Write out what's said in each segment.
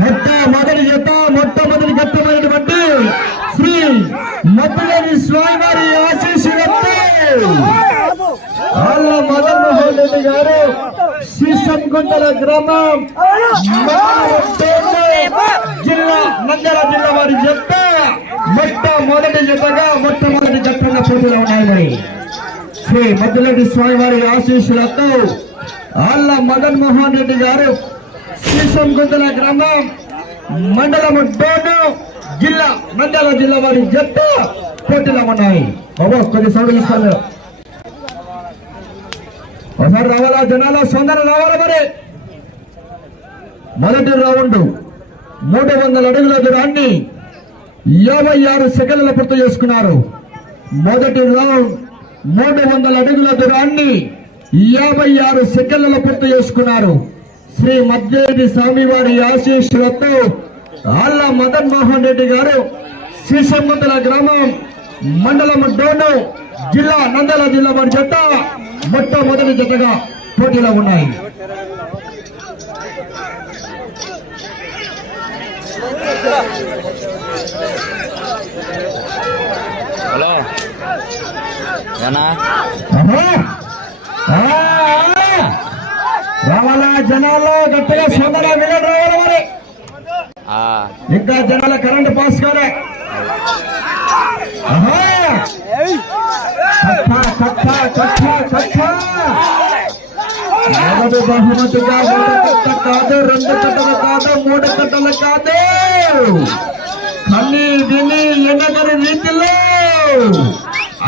మొట్టమొదటి జత మొట్టమొదటి ఘట్టమైనటువంటి శ్రీ మద్దిలేని స్వామివారి ఆశీస్సులతో ఆళ్ళ మదన్మోహన్ రెడ్డి గారు శ్రీశంకుంటల గ్రామం జిల్లా నంద్యాల జిల్లా వారి జత మొట్టమొదటి ఘట్టంగా పోటీలో ఉన్నాయి. మరి శ్రీ మద్దిలేని స్వామివారి ఆశీస్సులతో ఆళ్ళ మదన్మోహన్ రెడ్డి గారు శ్రీశంకుంటల గ్రామం మండలం డోను జిల్లా నంద్యాల జిల్లా వారి జత పోటీలో ఉన్నాయి. కొద్ది సౌండ్ ఇస్తాను ఒకసారి రావాలా జనాల సొందర రావాలా. మరి మొదటి రౌండ్ 300 అడుగుల దూరాన్ని 56 సెకండ్ల పూర్తి చేసుకున్నారు. మొదటి రౌండ్ 300 అడుగుల దూరాన్ని 56 సెకండ్ల పూర్తి చేసుకున్నారు. శ్రీ మద్దిలేని స్వామివారి ఆశీస్సులతో ఆళ్ళ మదన్మోహన్ రెడ్డి గారు శ్రీశంకుంటల గ్రామం మండలం డోను జిల్లా నంద్యాల జిల్లా వారి జత మొట్టమొదటి జతగా పోటీలో ఉన్నాయి. హలో రావాలా జనాల్లో గట్టిగా సోదర వినడు రావాలి. మరి ఇంకా జనాల కరెంట్ పాస్ కాలే. మొదటి బహుమతిగా 1 కట్ట కాదు, 2 కట్టలు కాదు, 3 కట్టలు కాదు, కన్నీ విని ఎన్నగని రీతిలో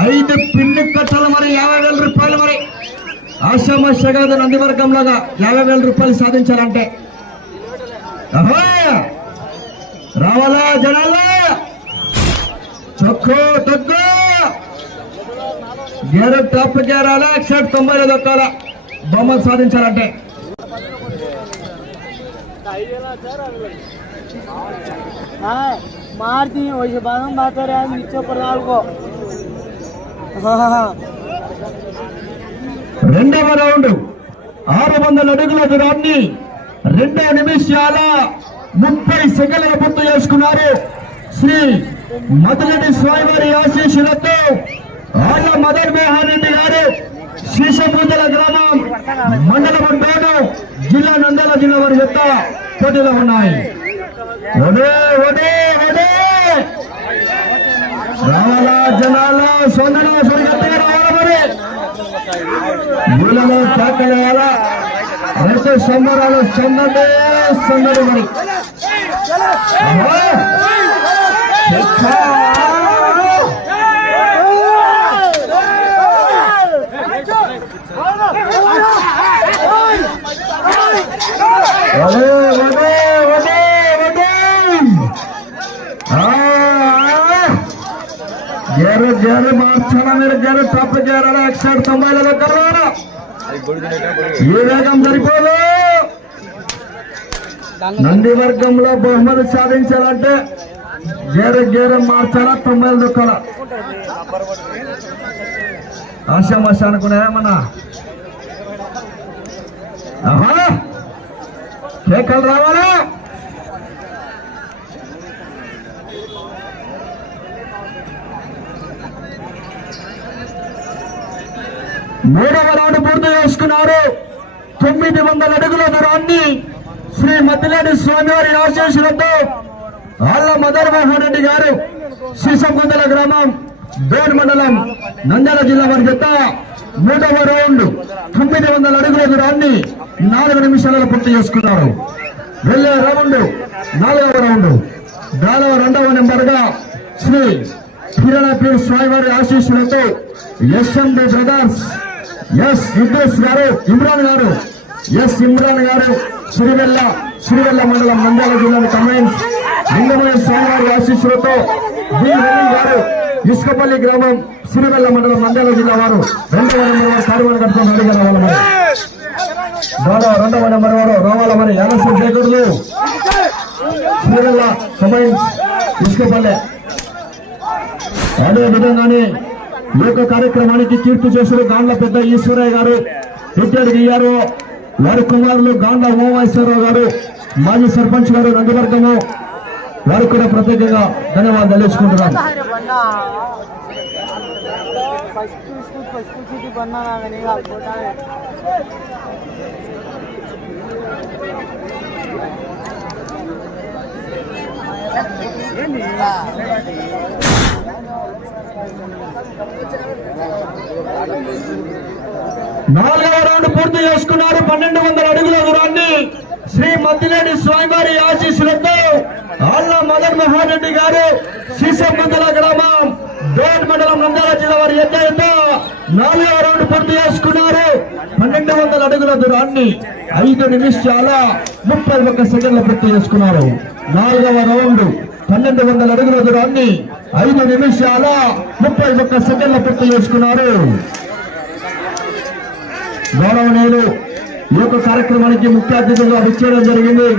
5 పిన్ని కట్టలు. మరి 50,000 రూపాయలు. మరి ఆశామశ కాదు, నందివర్గం లాగా 50,000 రూపాయలు సాధించాలంటే రావాలా జనాల చొక్కు తగ్గు గేరు టాప్ గేరాలా 190 దొక్కాల బొమ్మలు సాధించాలంటే. मारती वैसे बात बात रहे हैं नीचे प्रदाल को. రెండవ రౌండ్ 600 అడుగుల దూరాన్ని 2 నిమిషాల 30 సెకండ్ల పూర్తి చేసుకున్నారు. శ్రీ మద్దిలేని స్వామివారి ఆశీస్సులతో ఆళ్ళ మదన్మోహన్ రెడ్డి గారు శ్రీశంకుంటల గ్రామం మండలం డోను జిల్లా నంద్యాల జిల్లా వారి జత పోటీలో ఉన్నాయి. రావాలా జనాల సోదర సరిగట్టగా రావాలా. మరి ఊళ్ళలో కేకలేయాలా, రైతు సంబరాలు సందడి సందడి. మరి గేరు మార్చాలా. మీరు గేరు తప్పు గేరాలా 190 కలవాలా. ఈ వేగం సరిపోదు. నంది వర్గంలో బహుమతి సాధించాలంటే గేరు మార్చాలా, 90 దొక్కాల. ఆశామాష అనుకునే ఏమన్నా కేకలు రావాలా. మూడవ రౌండ్ పూర్తి చేసుకున్నారు. 900 అడుగుల దూరాన్ని శ్రీ మద్దిలేని స్వామివారి ఆశీస్సులతో ఆళ్ళ మదన్మోహన్ రెడ్డి గారు శ్రీశంకుంటల గ్రామం డోను మండలం నంద్యాల జిల్లా వారి జత మూడవ రౌండ్ 900 అడుగుల దూరాన్ని 4 నిమిషాలలో పూర్తి చేసుకున్నారు. వెళ్ళే రౌండ్ 4వ రౌండ్. రెండవ నెంబర్గా శ్రీ కిరణపీర్ స్వామివారి ఆశీస్సులతో ఎస్ఎండి బ్రదర్స్ ఇద్రీస్ గారు ఇమ్రాన్ గారు సిరివెల్ల మండలం నంద్యాల జిల్లాను కమెంట్స్ లింగమయ్య స్వామివారి ఆశీస్సులతో బి రవి గారు ఇసుకపల్లి గ్రామం సిరివెల్ల మండలం నంద్యాల జిల్లా వారు 2వ నెంబర్ వారు కారువారు కట్టుకొని రెడీగా రావాలి. మరి 2వ నెంబర్ వారు రావాలా. మరి ఆలస్యం చేయకూడదు. సిరివెల్ల కమెంట్స్ ఇసుకపల్లి అదే విధంగానే ఈ యొక్క కార్యక్రమానికి కీర్తి చేసిన గాండ్ల పెద్ద ఈశ్వరయ్య గారు రిటైర్డ్ అయ్యారు. వారి కుమారులు గాండ్ల ఉమామహేశ్వరరావు గారు మాజీ సర్పంచ్ గారు నందివర్గము వారికి కూడా ప్రత్యేకంగా ధన్యవాదాలు తెలియజేసుకుంటున్నాను. నాలుగవ రౌండ్ పూర్తి చేసుకున్నారు. 1200 అడుగుల దూరాన్ని శ్రీ మద్దిలేని స్వామివారి ఆశీస్సులతో ఆళ్ల మదన్ మోహన్ రెడ్డి గారు శీశమందల గ్రామం డోన్ మండలం నంద్యాల జిల్లా వారి ఎత్తుతో 4వ రౌండ్ పూర్తి చేసుకున్నారు. 1200 అడుగుల దూరాన్ని 5 నిమిషాల 31 సెకండ్ల పూర్తి చేసుకున్నారు. 4వ రౌండ్ 1200 అడుగుల దూరాన్ని 5 నిమిషాల 31 సెకండ్ల పూర్తి చేసుకున్నారు. గౌరవనీయులు ఈ యొక్క కార్యక్రమానికి ముఖ్య అతిథులుగా విచ్చేయడం జరిగింది.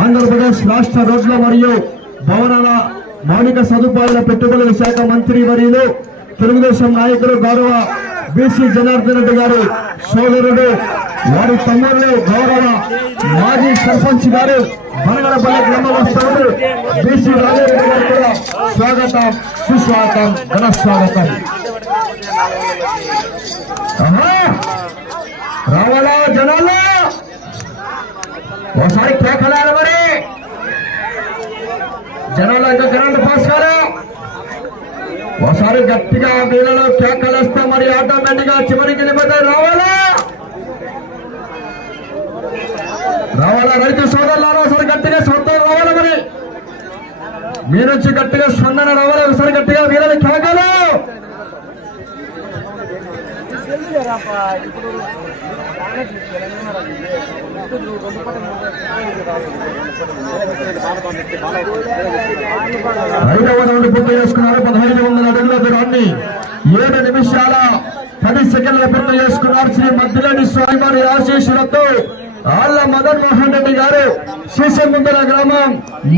ఆంధ్రప్రదేశ్ రాష్ట్ర రోడ్ల మరియు భవనాల మౌలిక సదుపాయాల పెట్టుబడుల శాఖ మంత్రి వర్యులు తెలుగుదేశం నాయకులు గౌరవ బీసీ జనార్దన్ రెడ్డి గారు సోదరుడు వారి తమ్ముళ్ళు గౌరవ మాజీ సర్పంచ్ గారు బనగడపల్లి గ్రామస్తులు బీసీ రాజారెడ్డి గారు కూడా స్వాగతం సుస్వాగతం ఘన స్వాగతం. రావాలా జనాలు ఒకసారి కేకలేరు మరి జనాలు ఇంకా జనాలు పాస్ కాదు. ఒకసారి గట్టిగా వీళ్ళలో కేకలేస్తే మరి ఆటోమేటిక్ గా చివరికి వెళ్ళిపోతారు. రావాలా రావాలా రైతు సోదరులారా ఒకసారి గట్టిగా స్వంతం రావాలి. మరి మీ నుంచి గట్టిగా స్పందన రావాలి. ఒకసారి గట్టిగా వీళ్ళని కేకలు. ఐదవ రౌండ్ పూర్తి చేసుకున్నారు. 1500 అడుగుల దూరాన్ని 7 నిమిషాల 10 సెకండ్ల పూర్తి చేసుకున్నారు. శ్రీ మద్దిలేని స్వామివారి ఆశీస్సులతో ఆళ్ల మదన్ మోహన్ రెడ్డి గారు శీశమందల గ్రామం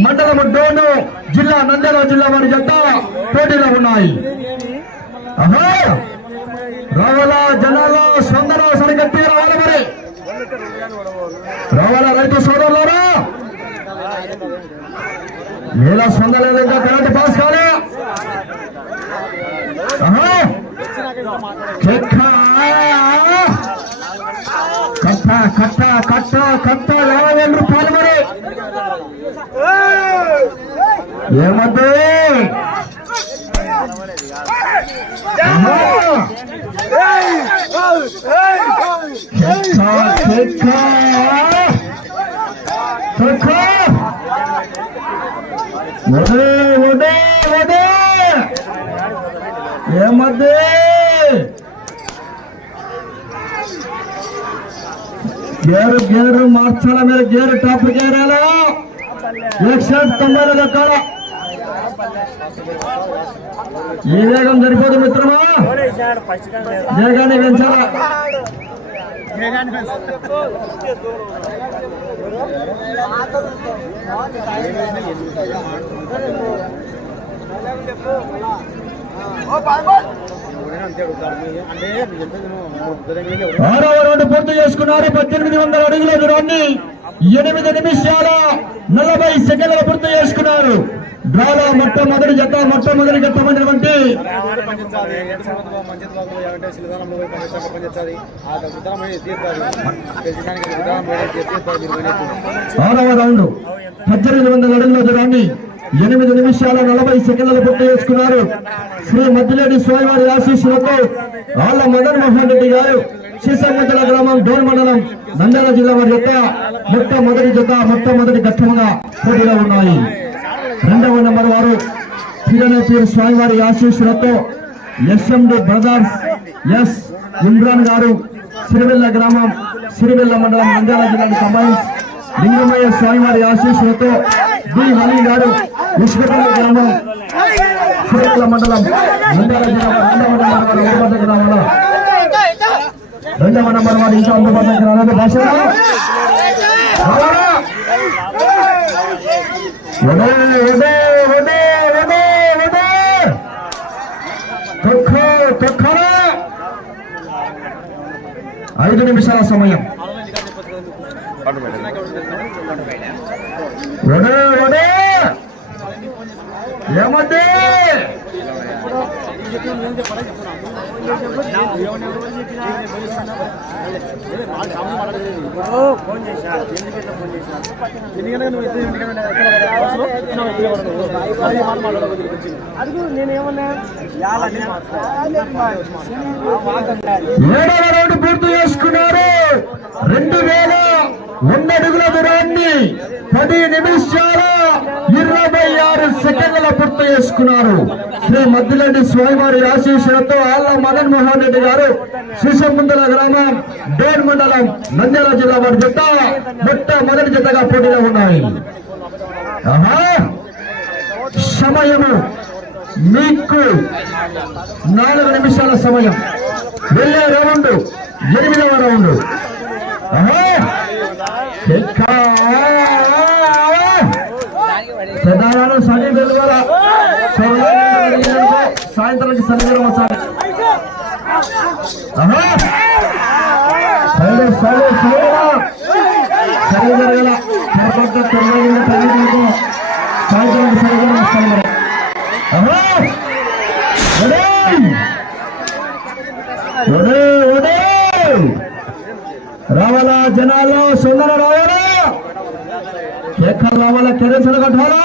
మండలం డోను జిల్లా నంద్యాల జిల్లా వారి జత పోటీలో ఉన్నాయి. రావాలా జనాల్లో స్పందన ఒకసారి గట్టి రావాలి. మరి రావాలా రైతు సోదరులారా మీలా స్పందన లేదంటే కరెంట్ పాస్ కాలే. కట్ట కట్ట కట్ట కట్ట 50,000 రూపాయలు. మరి ఏమద్దు ఏమద్దు గేరు మార్చాల మీద గేరు టాప్ గేరాలా 190 లెక్కల. ఈ వేగం సరిపోదు మిత్రమా. వేగాన్ని పెంచాలా. ఆరవ రౌండ్ పూర్తి చేసుకున్నారు. 1800 అడుగుల దూరాన్ని 8 నిమిషాల 40 సెకండ్ల పూర్తి చేసుకున్నారు. డ్రాలో మొట్టమొదటి గతమైనటువంటి ఆరవ రౌండ్ 1800 అడుగుల దూరాన్ని 8 నిమిషాల 40 సెకండ్ల పూర్తి చేసుకున్నారు. శ్రీ మద్దిలేని స్వామివారి ఆశీస్సులతో ఆళ్ల మదన్ మోహన్ రెడ్డి గారు శీశమందల గ్రామం డోన్ మండలం నంద్యాల జిల్లా వారి యొక్క మొట్టమొదటి ఘట్టంగా పోటీలో ఉన్నాయి. 2వ నెంబర్ వారు తిరునపూర్ స్వామివారి ఆశీస్సులతో ఎస్ఎండి బ్రదర్స్ ఎస్ ఇమ్రాన్ గారు సిరివెల్ల గ్రామం సిరివెల్ల మండలం నంద్యాల జిల్లాకు సంబంధించి లింగమయ్య స్వామివారి ఆశీస్సులతో బి హలి గారు విశ్వకర్మ గ్రామం సిరివెల్ల మండలం నంద్యాల జిల్లా 2వ నెంబర్ వారు ఇంకా అందుబాటులోకి రాలేదు. భాష ఎక్కడ 5 నిమిషాల సమయం. ఏమంటే ఫోన్ చేశా నేనేమన్నా 7వ రౌండ్ పూర్తి చేసుకున్నారు. 2000 అడుగుల దూరాన్ని 10 నిమిషాల 26 సెకండ్ల పూర్తి చేసుకున్నారు. శ్రీ మద్దిరెడ్డి స్వామివారి ఆశీస్సులతో ఆళ్ల మదన్ మోహన్ రెడ్డి గారు శిశుముందల గ్రామం డోన్ మండలం నంద్యాల జిల్లా వారి జత మొట్టమొదటి జతగా పోటీలో ఉన్నాయి. సమయము మీకు 4 నిమిషాల సమయం. వెళ్ళే రౌండ్ 8వ రౌండ్. పెద్దవాళ్ళు సని వెలువల సాయంత్రానికి సరిగ్గా వస్తారు. సాయంత్రానికి సరిగ్గా వస్తారు. రావాలా జనాల్లో సుందర రావాలా ఎక్కడ రావాలా కెరెన్సీలు కట్టాలా.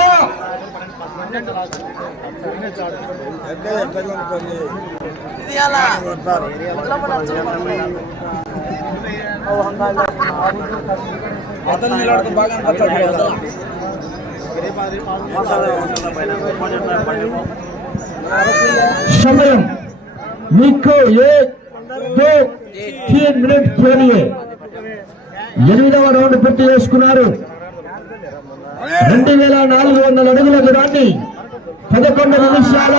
సమయం మీకు 1-2-3 మినిట్ పోనీయే. 8వ రౌండ్ పూర్తి చేసుకున్నారు. 2400 అడుగుల దూరాన్ని 11 నిమిషాల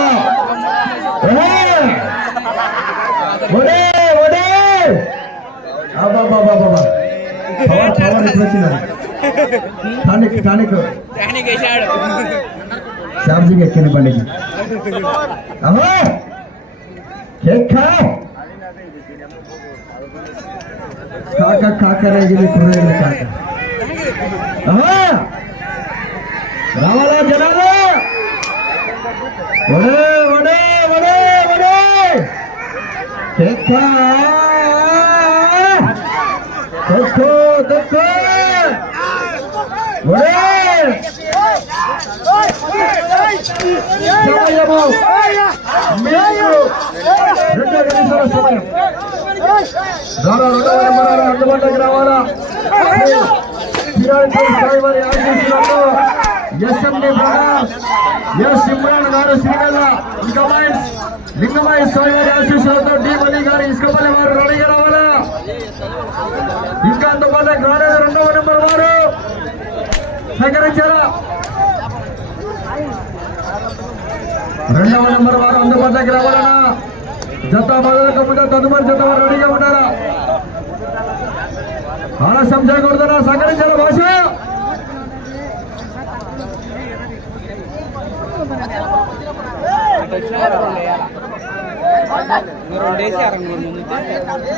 ఛార్జింగ్ ఎక్కిన బండికి కాక కాకరేగిరి కూరగాయలు కాక రావాలా జనాలు. ఒడే ఒడే ఒడే ఒడే దక్కు దక్కు ఒడే సమయము మీకు 2 నిమిషాల సమయం. అందుబాటులోకి రావాలా. స్వామివారి ఆశీస్సులతో ఎస్ఎండి బ్రదర్స్ ఎస్ ఇమ్రాన్ గారు శ్రీగల లింగమాయ స్వామివారి ఆశీస్సులతో డి మణి గారు ఇసుకపల్లి వారు రెడీగా రావాలా. ఇంకా అందుబాటులో రాలేదు 2వ నెంబర్ వారు సేకరించారా. 2వ నెంబర్ వారు అందుబాటులోకి రావాలన్నా. జత మొదలకుండా తదుపరి జత వారు రెడీగా ఉండాలా. ఆలస్యం చేయకూడదన్నా. సహకరించాల భాష.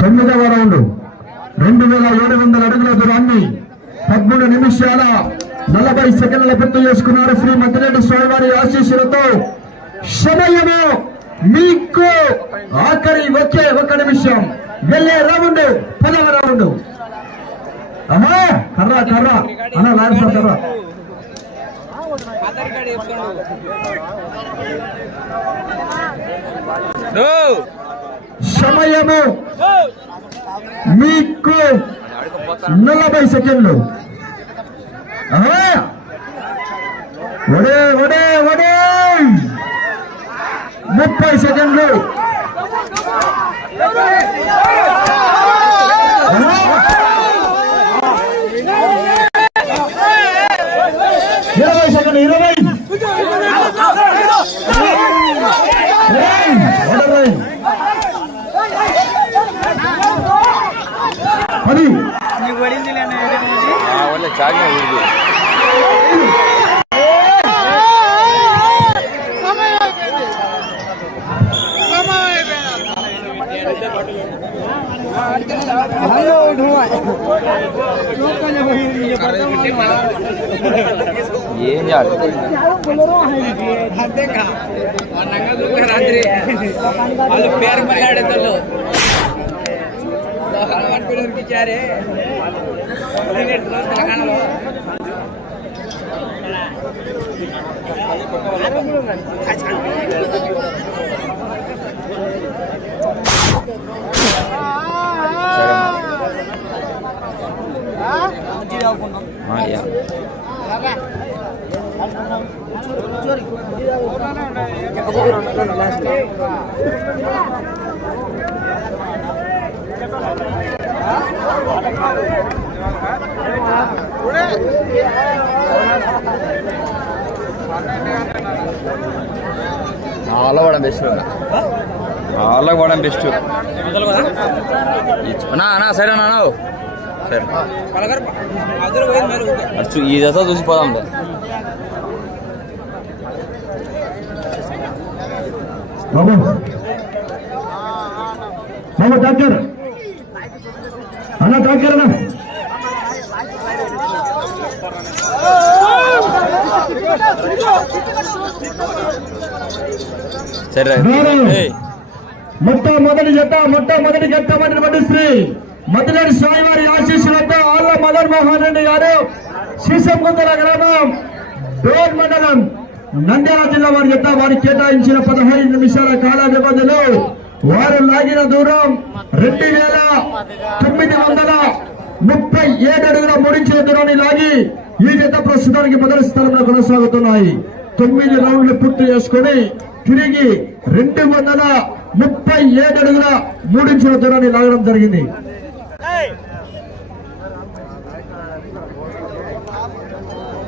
తొమ్మిదవ రౌండ్ 2700 అడుగుల దూరాన్ని 13 నిమిషాల 40 సెకండ్ల పూర్తి చేసుకున్నారు. శ్రీ మద్దిరెడ్డి స్వామివారి ఆశీస్సులతో సమయము మీకు ఆఖరి వచ్చే 1 నిమిషం. వెళ్ళే రౌండ్ 10వ రౌండ్. అమ్మా కర్రా కర్రా అన్న లారీ కర్రా. సమయము మీకు 40 సెకండ్లు. ఒడే ఒడే ఒడే 30 సెకండ్లు. 20 సెకండ్లు. 20 10 ఏం చేయాలి రాత్రి వాళ్ళు పేరు పల్లాడేవాళ్ళు ఇచ్చారే తెలంగాణలో వాళ్ళ కూడా బెస్ట్ వాళ్ళకి కూడా బెస్ట్ అన్నా సరే అన్నా సరే ఈ దశ చూసిపోదాం బాబు బాబు డాక్టర్ అన్న డాక్టర్ అన్న సరే మొట్టమొదటి జత మొట్టమొదటి గట్టమటువంటి శ్రీ మదిలేని స్వామివారి ఆశీస్సులతో ఆళ్ళ మదన్ మోహన్ రెడ్డి గారు శ్రీశంకుంతల గ్రామం డోర్ మండలం నంద్యాల జిల్లా వారి జత వారి కేటాయించిన 15 నిమిషాల కాల వ్యవధిలో వారు లాగిన దూరం 2937 అడుగుల మూడించిన దూరాన్ని లాగి ఈ జత ప్రస్తుతానికి మొదటి స్థానంలో కొనసాగుతున్నాయి. 9 రౌండ్లు పూర్తి చేసుకుని తిరిగి 237 అడుగుల మూడించిన దూరాన్ని లాగడం జరిగింది.